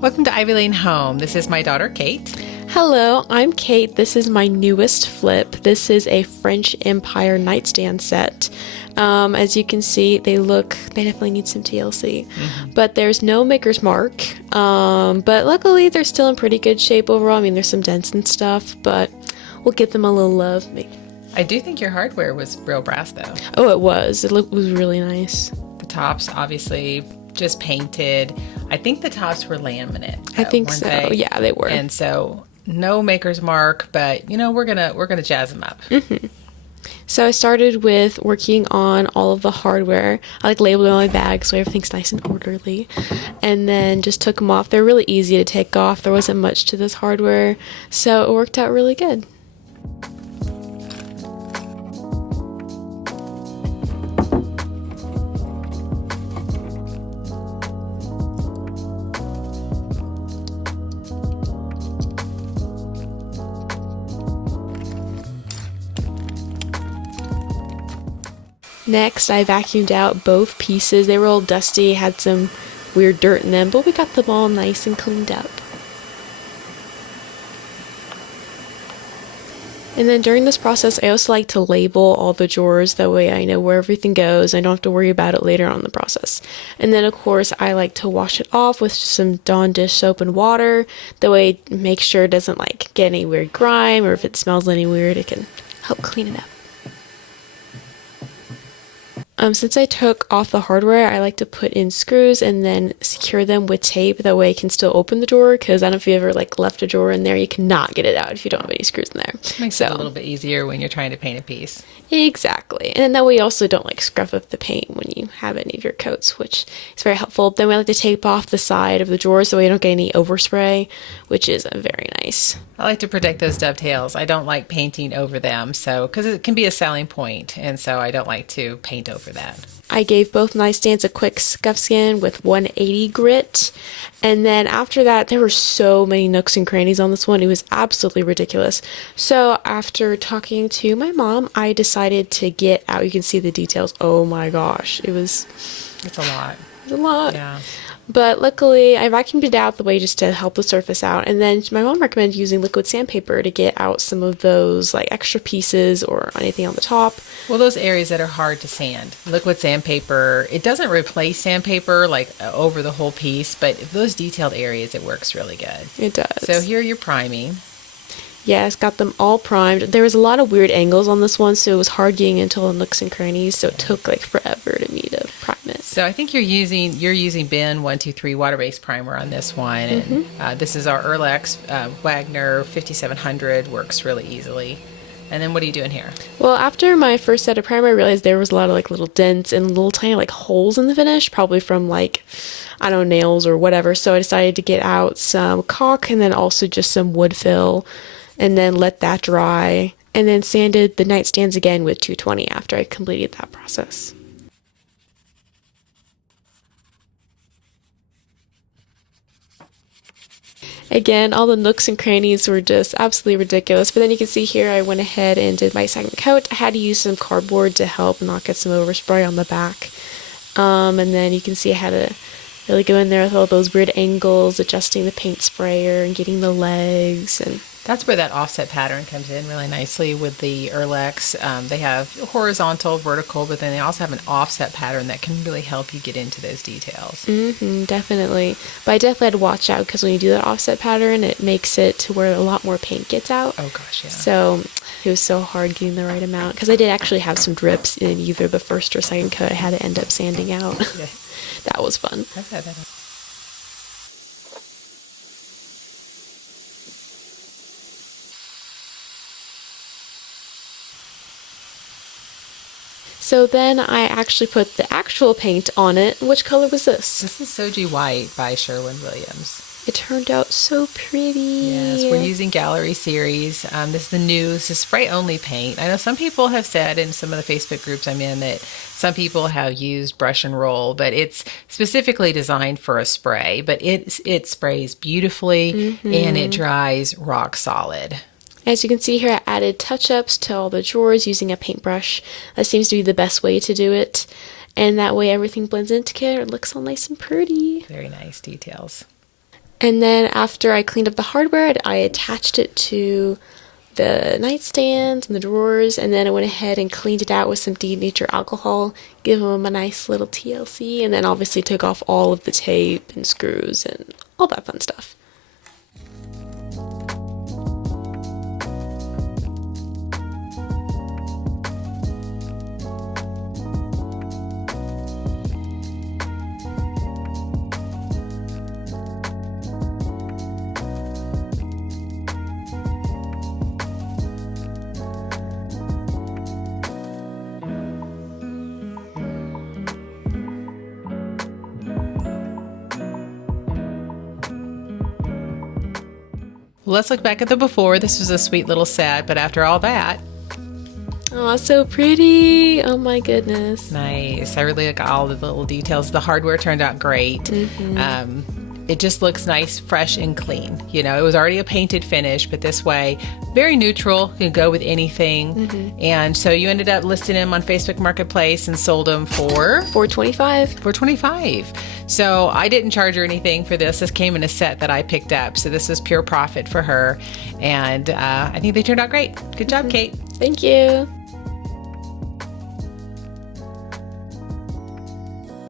Welcome to Ivy Lane Home. This is my daughter, Kate. Hello, I'm Kate. This is my newest flip. This is a French Empire nightstand set. As you can see, they definitely need some TLC. But there's no maker's mark. But luckily, they're still in pretty good shape overall. I mean, there's some dents and stuff, but we'll give them a little love. I do think your hardware was real brass, though. Oh, it was. It was really nice. The tops, obviously, just painted. I think the tops were laminate. I think so. They? Yeah, they were. And so no maker's mark, but we're gonna jazz them up. So I started with working on all of the hardware. I labeled all my bags so everything's nice and orderly, and then just took them off. They're really easy to take off. There wasn't much to this hardware, so it worked out really good. Next, I vacuumed out both pieces. They were all dusty, had some weird dirt in them, but we got them all nice and cleaned up. And then during this process, I also like to label all the drawers. That way I know where everything goes. I don't have to worry about it later on in the process. And then, of course, I like to wash it off with some Dawn dish soap and water. That way, make sure it doesn't get any weird grime, or if it smells any weird, it can help clean it up. Since I took off the hardware, I like to put in screws and then secure them with tape. That way I can still open the drawer, because I don't know if you ever left a drawer in there, you cannot get it out if you don't have any screws in there. Makes it a little bit easier when you're trying to paint a piece. Exactly. And that way you also don't scruff up the paint when you have any of your coats, which is very helpful. Then we like to tape off the side of the drawer so we don't get any overspray, which is very nice. I like to protect those dovetails. I don't like painting over them, because it can be a selling point, and so I don't like to paint over that. I gave both nightstands a quick scuff skin with 180 grit, and then after that, there were so many nooks and crannies on this one. It was absolutely ridiculous. So after talking to my mom, I decided to get out. You can see the details. Oh my gosh, It's a lot. It's a lot. Yeah. But luckily, I vacuumed it out the way just to help the surface out. And then my mom recommended using liquid sandpaper to get out some of those extra pieces or anything on the top. Well, those areas that are hard to sand. Liquid sandpaper, it doesn't replace sandpaper over the whole piece, but those detailed areas, it works really good. It does. So here you're priming. Yes, got them all primed. There was a lot of weird angles on this one, so it was hard getting into the nooks and crannies, so it took forever to me to prime it. So I think you're using Ben 123 water-based primer on this one, and this is our Erlex Wagner 5700, works really easily. And then what are you doing here? Well, after my first set of primer, I realized there was a lot of little dents and little tiny holes in the finish, probably from I don't know, nails or whatever. So I decided to get out some caulk and then also just some wood fill, and then let that dry, and then sanded the nightstands again with 220 after I completed that process. Again, all the nooks and crannies were just absolutely ridiculous, but then you can see here I went ahead and did my second coat. I had to use some cardboard to help not get some overspray on the back. And then you can see I had to really go in there with all those weird angles, adjusting the paint sprayer and getting the legs. And that's where that offset pattern comes in really nicely with the Erlex. They have horizontal, vertical, but then they also have an offset pattern that can really help you get into those details. Definitely. But I definitely had to watch out, because when you do that offset pattern, it makes it to where a lot more paint gets out. Oh gosh, yeah. So it was so hard getting the right amount, because I did actually have some drips in either the first or second coat I had to end up sanding out. Yeah. That was fun. Okay. So then I actually put the actual paint on it. Which color was this? This is Shoji White by Sherwin Williams. It turned out so pretty. Yes, we're using Gallery Series. This is spray-only paint. I know some people have said in some of the Facebook groups I'm in that some people have used brush and roll, but it's specifically designed for a spray. But it sprays beautifully, and it dries rock solid. As you can see here, I added touch-ups to all the drawers using a paintbrush. That seems to be the best way to do it. And that way everything blends in together and looks all nice and pretty. Very nice details. And then after I cleaned up the hardware, I attached it to the nightstands and the drawers, and then I went ahead and cleaned it out with some denatured alcohol, give them a nice little TLC, and then obviously took off all of the tape and screws and all that fun stuff. Let's look back at the before. This was a sweet little set, but after all that, Oh, so pretty. Oh my goodness. nice. I really like all the little details. The hardware turned out great. It just looks nice, fresh, and clean. You know, it was already a painted finish, but this way, very neutral, can go with anything. And so you ended up listing them on Facebook Marketplace and sold them for $425. $425. So I didn't charge her anything for this. This came in a set that I picked up. So this is pure profit for her. And I think they turned out great. Good job, Kate. Thank you.